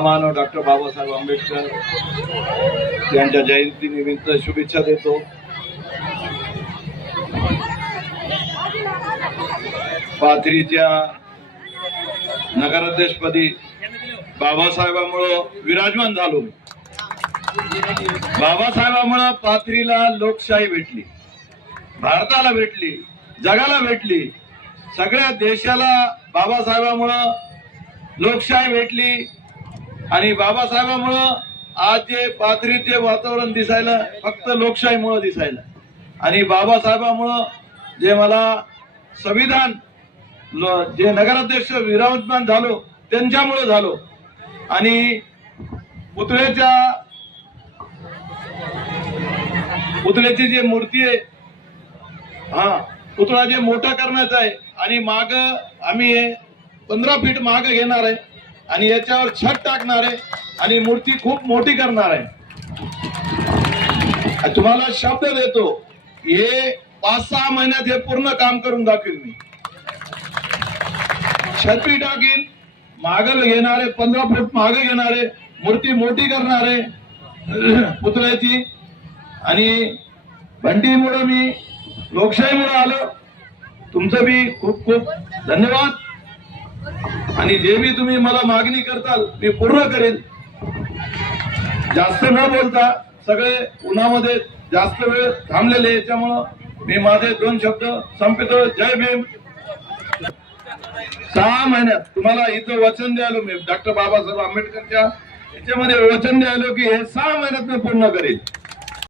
मानव doctor Babasaheb Ambedkar यांच्या जयंतीनिमित्त शुभेच्छा देतो। पाथरीच्या नगराध्यक्षपदी बाबासाहेबांमुळे विराजमान झालो। बाबासाहेबांमुळे पाथरीला लोकशाही भेटली, भारताला भेटली, जगाला भेटली, सगळ्या देशाला बाबासाहेबांमुळे लोकशाही भेटली। आणि बाबासाहेबांमुळे आज जे पाथरीचे वातावरण दिसायला फक्त लोकशाहीमुळे दिसायला, आणि बाबासाहेबांमुळे जे मला संविधान जे नगराध्यक्ष विराजमान झालो त्यांच्यामुळे झालो। आणि पुतळ्याची जी मूर्ती आहे, पुतळा जे मोठा करण्याचा आहे आणि माग आम्ही 15 फीट माग घेणार आहे आणि याच्यावर छत टाकणार आहे आणि मूर्ती खूप मोठी करणार आहे। तुम्हाला शब्द देतो, हे 5-6 महिन्यात हे पूर्ण काम करून दाखवेल मी। छत टाकीन, माग घेणारे 15 फूट माग घेणारे, मूर्ती मोठी करणारे पुतळ्याची। आणि बंटीमुळे मी लोकशाहीमुळे आलो। तुमचं बी खूप खूप धन्यवाद। आणि जे बी तुम्ही मला मागणी करताल मी पूर्ण करेल। जास्त न बोलता, सगळे उन्हामध्ये जास्त वेळ थांबलेले, याच्यामुळं मी माझे 2 शब्द संपवतो। जय भीम। 6 महिन्यात तुम्हाला इथं वचन द्यायलो मी, डॉक्टर बाबासाहेब आंबेडकरच्या याच्यामध्ये वचन द्यायलो की हे 6 महिन्यात मी पूर्ण करेल।